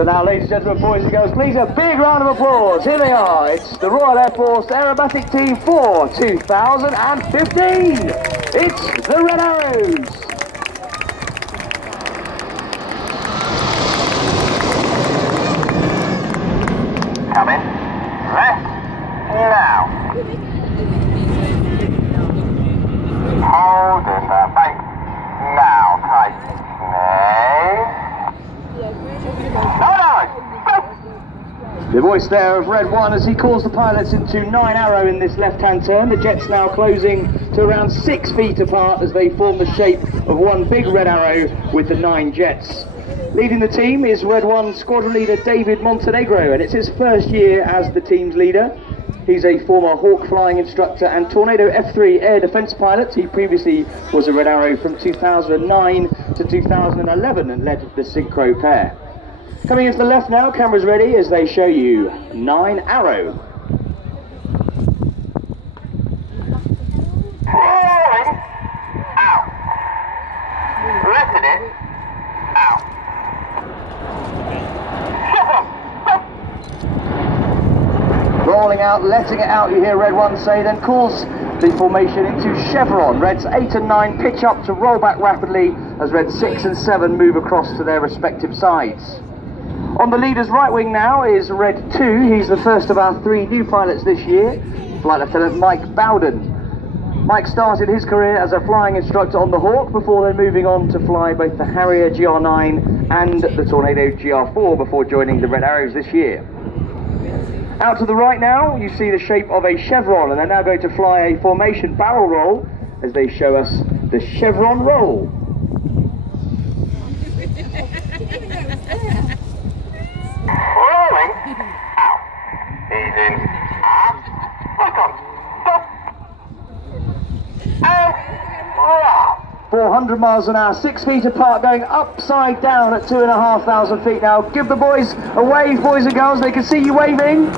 So now, ladies and gentlemen, boys and girls, please a big round of applause. Here they are. It's the Royal Air Force Aerobatic Team for 2015. It's the Red Arrows. Coming. Left. Now. Hold in the base. Now, tight. The voice there of Red 1 as he calls the pilots into 9 arrow in this left-hand turn. The jets now closing to around 6 feet apart as they form the shape of one big red arrow with the 9 jets. Leading the team is Red 1 squadron leader David Montenegro, and it's his first year as the team's leader. He's a former Hawk flying instructor and Tornado F3 air defence pilot. He previously was a Red Arrow from 2009 to 2011 and led the synchro pair. Coming into the left now, cameras ready as they show you 9 arrow. Rolling. Out. Lifting it. Out. Rolling out, letting it out, you hear Red 1 say, then calls the formation into chevron. Reds 8 and 9 pitch up to roll back rapidly as Reds 6 and 7 move across to their respective sides. On the leader's right wing now is Red 2. He's the first of our 3 new pilots this year, Flight Lieutenant Mike Bowden. Mike started his career as a flying instructor on the Hawk before then moving on to fly both the Harrier GR9 and the Tornado GR4 before joining the Red Arrows this year. Out to the right now, you see the shape of a chevron, and they're now going to fly a formation barrel roll as they show us the chevron roll. Rolling. Out. He's in. Up. Back on. Stop. And roll. 400 miles an hour, 6 feet apart, going upside down at 2,500 feet now. Give the boys a wave, boys and girls. They can see you waving.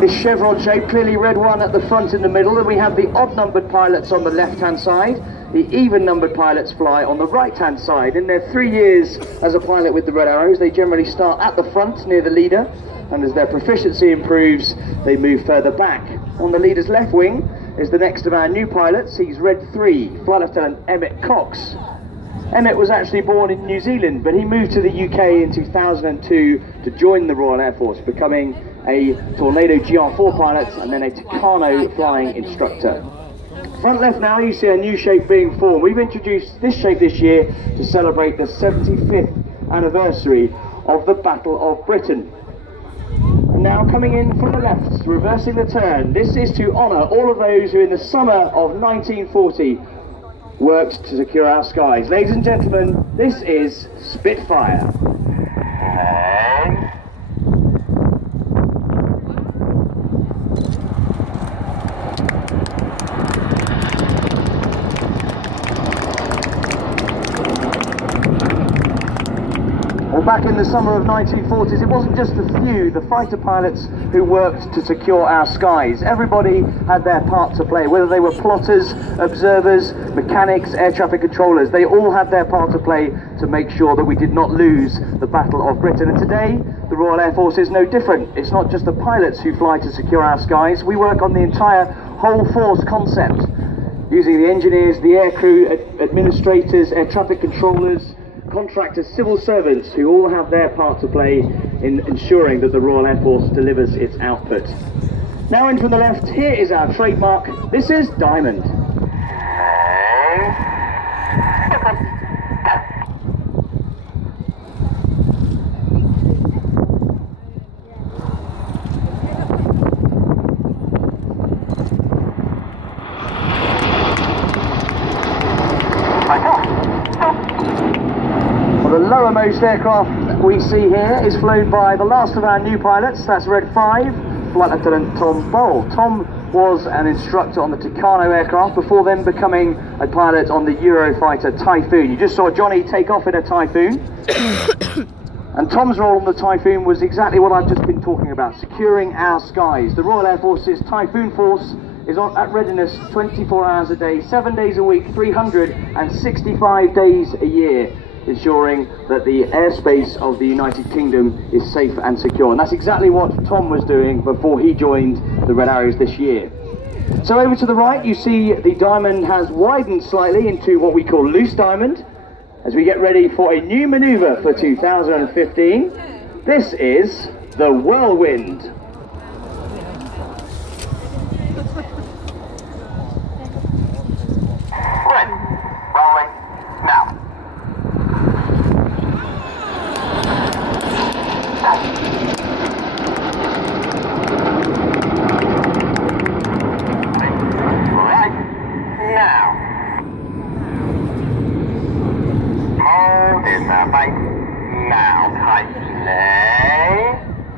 This chevron shape, clearly Red 1 at the front in the middle, and we have the odd-numbered pilots on the left-hand side. The even-numbered pilots fly on the right-hand side. In their 3 years as a pilot with the Red Arrows, they generally start at the front near the leader, and as their proficiency improves, they move further back. On the leader's left wing is the next of our new pilots. He's Red 3, Flight Lieutenant Emmett Cox. Emmett was actually born in New Zealand, but he moved to the UK in 2002 to join the Royal Air Force, becoming a Tornado GR4 pilot and then a Tucano flying instructor. Front left now, you see a new shape being formed. We've introduced this shape this year to celebrate the 75th anniversary of the Battle of Britain. And now coming in from the left, reversing the turn, this is to honour all of those who in the summer of 1940 worked to secure our skies. Ladies and gentlemen, this is Spitfire. Well, back in the summer of 1940s, it wasn't just a few, the fighter pilots who worked to secure our skies. Everybody had their part to play, whether they were plotters, observers, mechanics, air traffic controllers. They all had their part to play to make sure that we did not lose the Battle of Britain. And today, the Royal Air Force is no different. It's not just the pilots who fly to secure our skies. We work on the entire whole force concept, using the engineers, the air crew, administrators, air traffic controllers, contractors, civil servants who all have their part to play in ensuring that the Royal Air Force delivers its output. Now in from the left, here is our trademark. This is Diamond. The lowermost aircraft we see here is flown by the last of our new pilots. That's Red 5, Flight Lieutenant Tom Boll. Tom was an instructor on the Tucano aircraft before then becoming a pilot on the Eurofighter Typhoon. You just saw Johnny take off in a Typhoon. And Tom's role on the Typhoon was exactly what I've just been talking about, securing our skies. The Royal Air Force's Typhoon Force is at readiness 24 hours a day, 7 days a week, 365 days a year, ensuring that the airspace of the United Kingdom is safe and secure. And that's exactly what Tom was doing before he joined the Red Arrows this year. So over to the right, you see the diamond has widened slightly into what we call loose diamond, as we get ready for a new manoeuvre for 2015. This is the Whirlwind. Good. Rolling. Now. Right. Now. Hold in the base. Now tightly.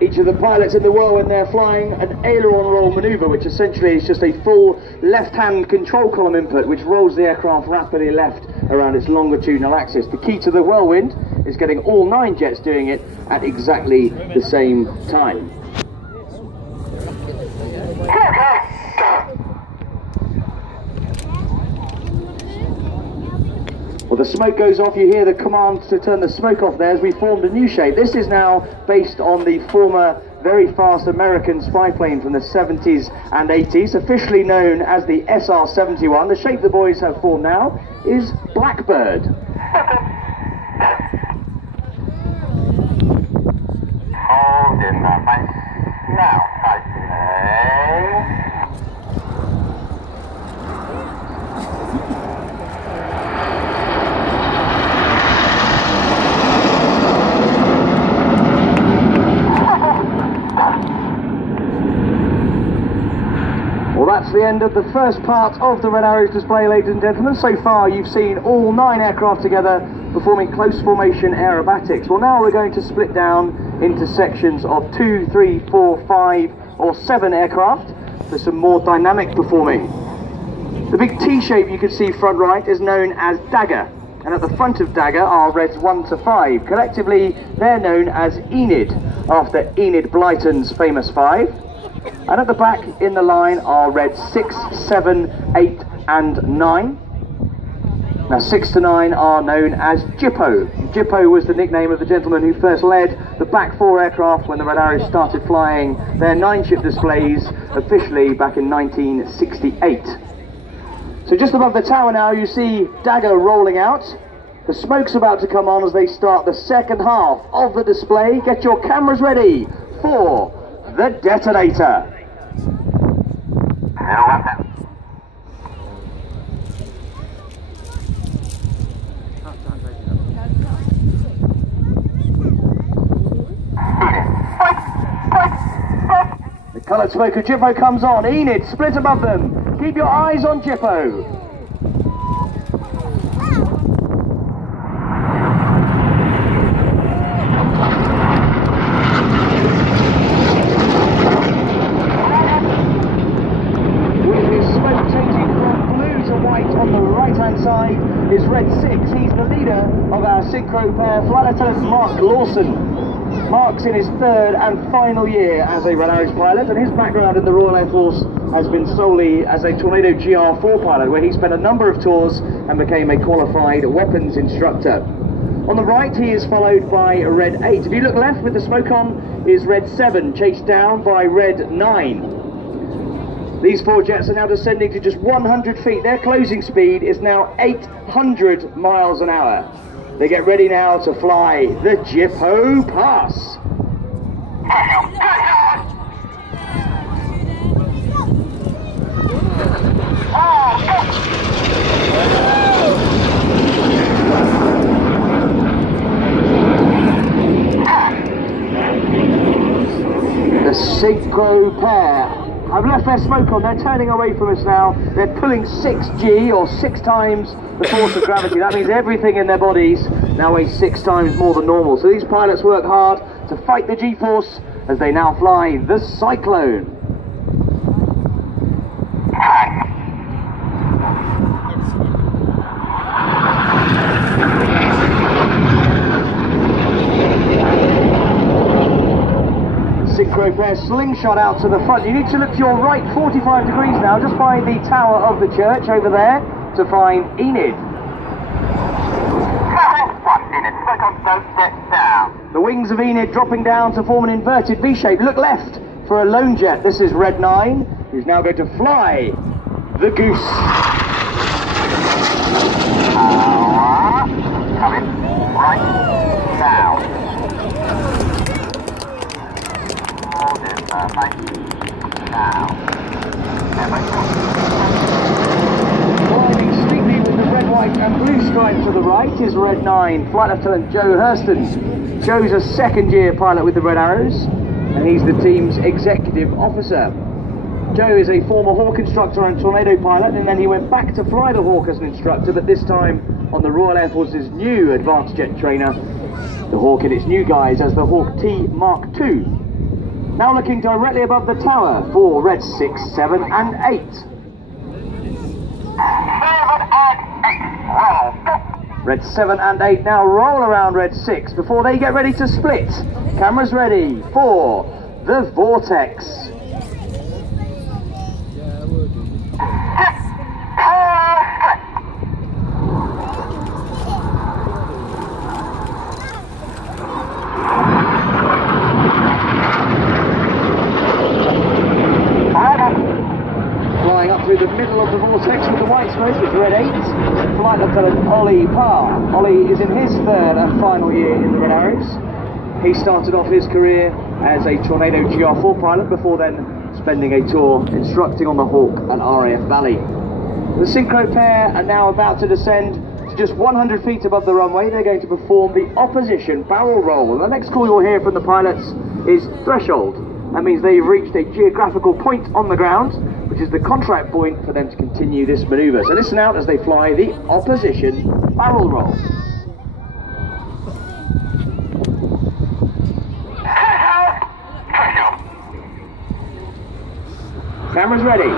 Each of the pilots in the Whirlwind, they're flying an aileron roll manoeuvre, which essentially is just a full left-hand control column input, which rolls the aircraft rapidly left around its longitudinal axis. The key to the Whirlwind is getting all 9 jets doing it at exactly the same time. Well, the smoke goes off, you hear the command to turn the smoke off there as we formed a new shape. This is now based on the former very fast American spy plane from the 70s and 80s, officially known as the SR-71. The shape the boys have formed now is Blackbird. Hold in the base. Now tightly. Well, that's the end of the first part of the Red Arrows display, ladies and gentlemen. So far, you've seen all 9 aircraft together performing close formation aerobatics. Well, now we're going to split down into sections of 2, 3, 4, 5 or 7 aircraft for some more dynamic performing. The big T shape you can see front right is known as Dagger, and at the front of Dagger are Reds 1 to 5. Collectively, they're known as Enid, after Enid Blyton's famous 5. And at the back in the line are Reds 6, 7, 8 and 9. Now 6 to 9 are known as Jippo. Jippo was the nickname of the gentleman who first led the back 4 aircraft when the Red Arrows started flying their 9-ship displays officially back in 1968. So just above the tower now you see Dagger rolling out. The smoke's about to come on as they start the second half of the display. Get your cameras ready for the detonator. The coloured smoke of Jippo comes on. Enid, split above them. Keep your eyes on Jippo. Side is Red 6. He's the leader of our synchro pair, Flight Lieutenant Mark Lawson. Mark's in his 3rd and final year as a Red Arrows pilot, and his background in the Royal Air Force has been solely as a Tornado GR4 pilot, where he spent a number of tours and became a qualified weapons instructor. On the right he is followed by Red 8. If you look left with the smoke on is Red 7, chased down by Red 9. These 4 jets are now descending to just 100 feet. Their closing speed is now 800 miles an hour. They get ready now to fly the Jippo Pass. The synchro pair. I've left their smoke on, they're turning away from us now. They're pulling 6G, or 6 times the force of gravity. That means everything in their bodies now weighs 6 times more than normal. So these pilots work hard to fight the G-force as they now fly the Cyclone. synchro pair slingshot out to the front. You need to look to your right 45 degrees now, just by the tower of the church over there, to find Enid. The wings of Enid dropping down to form an inverted V shape. Look left for a lone jet. This is Red 9, who's now going to fly the Goose. Coming right now. Now. Flying sweetly with the red, white and blue stripe to the right is Red 9, Flight Lieutenant Joe Hurston. Joe's a second-year pilot with the Red Arrows, and he's the team's executive officer. Joe is a former Hawk instructor and Tornado pilot, and then he went back to fly the Hawk as an instructor, but this time on the Royal Air Force's new advanced jet trainer, the Hawk in its new guise as the Hawk T Mark II. Now looking directly above the tower for Red 6, 7 and 8. 7 and 8. Red 7 and 8 now roll around Red 6 before they get ready to split. Cameras ready for the Vortex. Flying up through the middle of the Vortex with the white smoke is Red 8, Flight Lieutenant Ollie Parr. Ollie is in his third and final year in the Red Arrows. He started off his career as a Tornado GR4 pilot before then spending a tour instructing on the Hawk at RAF Valley. The synchro pair are now about to descend to just 100 feet above the runway. They're going to perform the opposition barrel roll. The next call you'll hear from the pilots is threshold. That means they've reached a geographical point on the ground, which is the contract point for them to continue this manoeuvre. So listen out as they fly the opposition barrel roll. Cameras ready.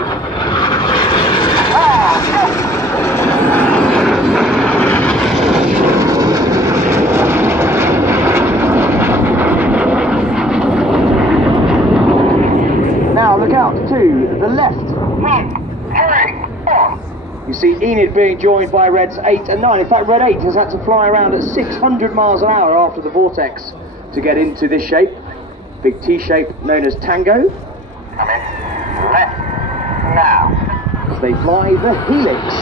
Now look out to the left. 1, 3, 4. You see Enid being joined by Reds 8 and 9. In fact, Red 8 has had to fly around at 600 miles an hour after the Vortex to get into this shape. Big T shape known as Tango. Coming left now. As they fly the Helix.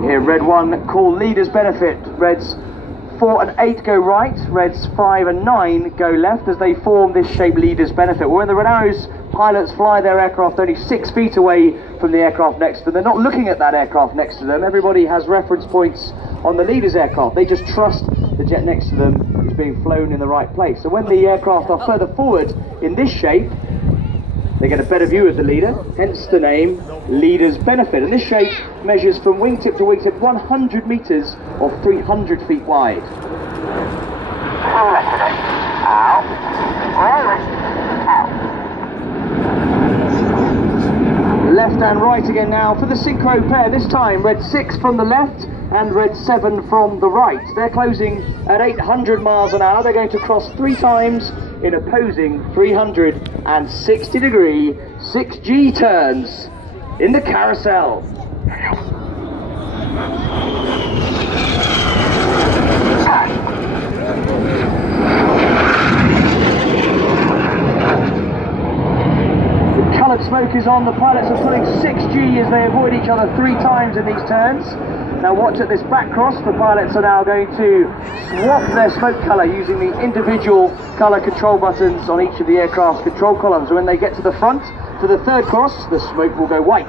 Here Red 1 call leaders benefit. Reds 4 and 8 go right, Reds 5 and 9 go left as they form this shape leaders benefit. When the Red Arrows pilots fly their aircraft only 6 feet away from the aircraft next to them, they're not looking at that aircraft next to them. Everybody has reference points on the leaders aircraft. They just trust the jet next to them is being flown in the right place. So when the aircraft are further forward in this shape, they get a better view of the leader, hence the name Leader's Benefit. And this shape measures from wingtip to wingtip 100 metres or 300 feet wide. Left and right again now for the synchro pair. This time Red 6 from the left and Red 7 from the right. They're closing at 800 miles an hour. They're going to cross 3 times in opposing 360 degree 6G turns in the carousel. The coloured smoke is on. The pilots are pulling 6G as they avoid each other 3 times in these turns. Now watch at this back cross. The pilots are now going to swap their smoke colour using the individual colour control buttons on each of the aircraft's control columns. When they get to the front, for the third cross, the smoke will go white.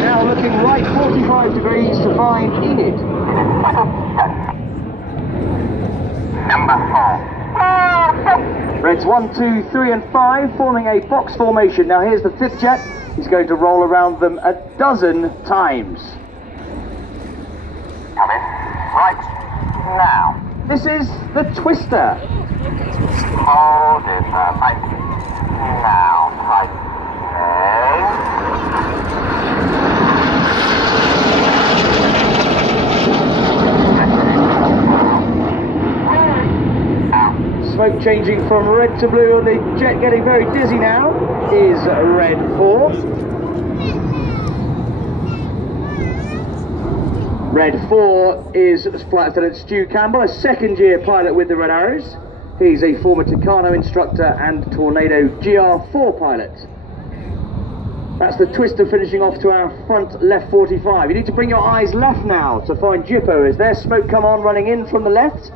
Now looking right 45 degrees to find Enid. Number 4. Reds 1, 2, 3 and 5 forming a box formation. Now here's the 5th jet He's going to roll around them a dozen times. Come in. Right. Now. This is the twister. Hold it, tight. Now, tight. Smoke changing from red to blue, and the jet getting very dizzy now is Red 4. Red 4 is Flight Lieutenant Stu Campbell, a second-year pilot with the Red Arrows. He's a former Tucano instructor and Tornado GR4 pilot. That's the twister finishing off to our front left 45. You need to bring your eyes left now to find Jippo as their smoke come on running in from the left.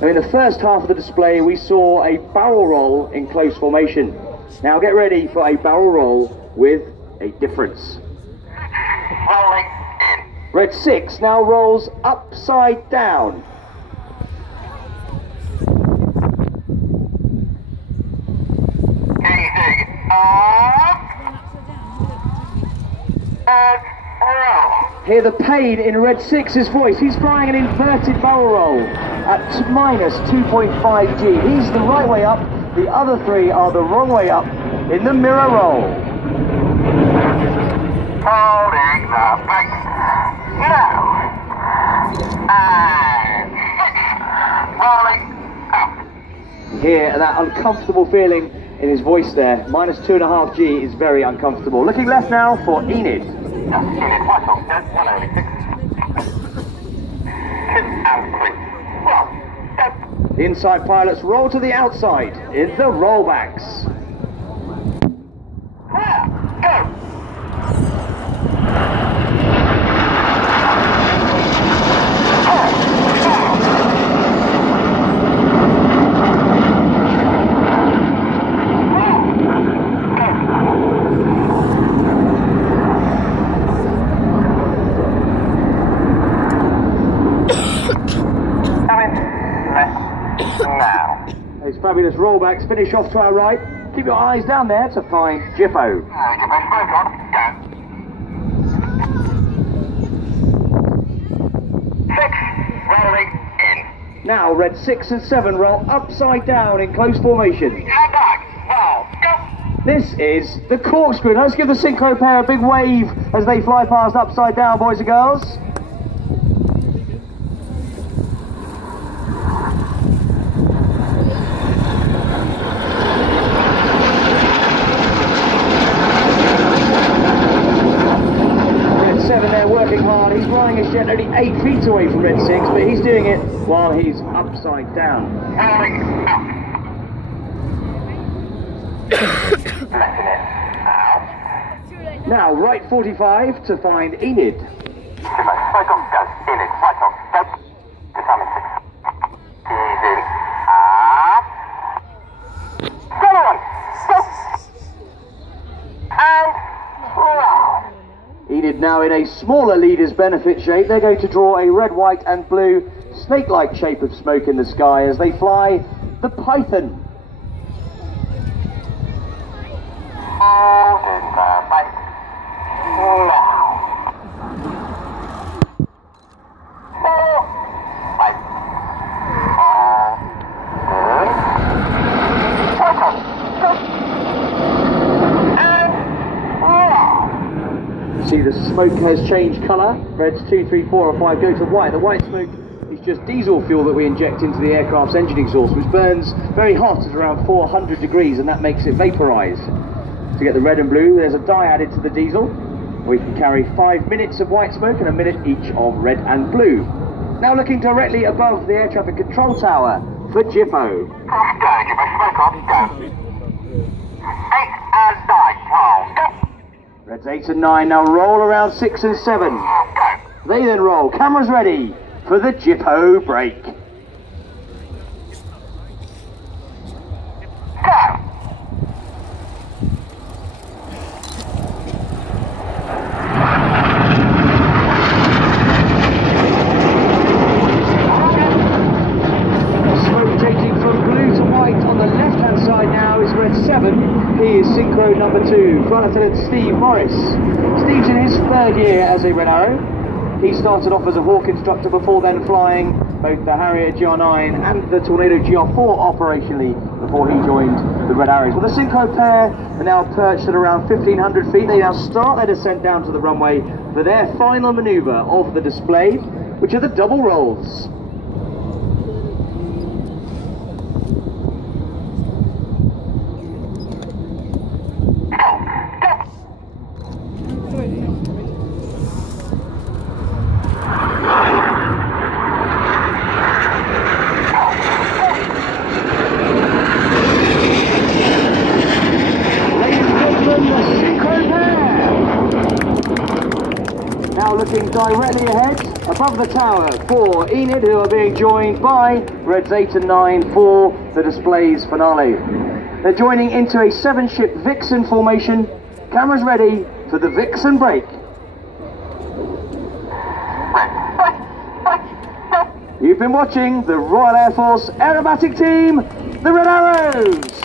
And in the first half of the display we saw a barrel roll in close formation. Now get ready for a barrel roll with a difference. Rolling in. Red 6 now rolls upside down. Easy. Up. And roll. Hear the pain in Red 6's voice. He's flying an inverted barrel roll at minus 2.5 G. He's the right way up. The other three are the wrong way up in the mirror roll. Holding the back. Now. And rolling up. Hear that uncomfortable feeling in his voice there. Minus 2.5 G is very uncomfortable. Looking left now for Enid. Enid, white off, 106. 2 and 3. Roll. The inside pilots roll to the outside in the rollbacks. Go. Those fabulous rollbacks finish off to our right. Keep your eyes down there to find Jippo. Get my smoke on. Go. 6, rolling in. Now Red 6 and 7 roll upside down in close formation. And back. Roll. Go. This is the corkscrew. Now let's give the synchro pair a big wave as they fly past upside down, boys and girls. He's flying his jet only 8 feet away from Red 6, but he's doing it while he's upside down. Now, right 45 to find Enid. Enid now in a smaller leader's benefit shape. They're going to draw a red, white and blue snake-like shape of smoke in the sky as they fly the Python. See, the smoke has changed colour. Reds 2, 3, 4 or 5 go to white. The white smoke is just diesel fuel that we inject into the aircraft's engine exhaust, which burns very hot at around 400 degrees, and that makes it vaporise. To get the red and blue, there's a dye added to the diesel. We can carry 5 minutes of white smoke and a minute each of red and blue. Now looking directly above the air traffic control tower for Jippo. Go, get my smoke on, go. 8 and 9, roll, go. Reds 8 and 9 now roll around 6 and 7. Go. They then roll. Cameras ready for the Jippo break. Go. Smoke changing from blue to white on the left-hand side now is Red 7. He is synchro number 2. Front Flight Attendant Steve Morris. Steve's in his third year as a Red Arrow. He started off as a Hawk instructor before then flying both the Harrier GR9 and the Tornado GR4 operationally before he joined the Red Arrows. Well, the Synchro pair are now perched at around 1,500 feet. They now start their descent down to the runway for their final manoeuvre of the display, which are the double rolls. Now looking directly ahead, above the tower for Enid, who are being joined by Reds 8 and 9 for the display's finale. They're joining into a 7-ship Vixen formation. Cameras ready for the Vixen break. You've been watching the Royal Air Force Aerobatic Team, the Red Arrows.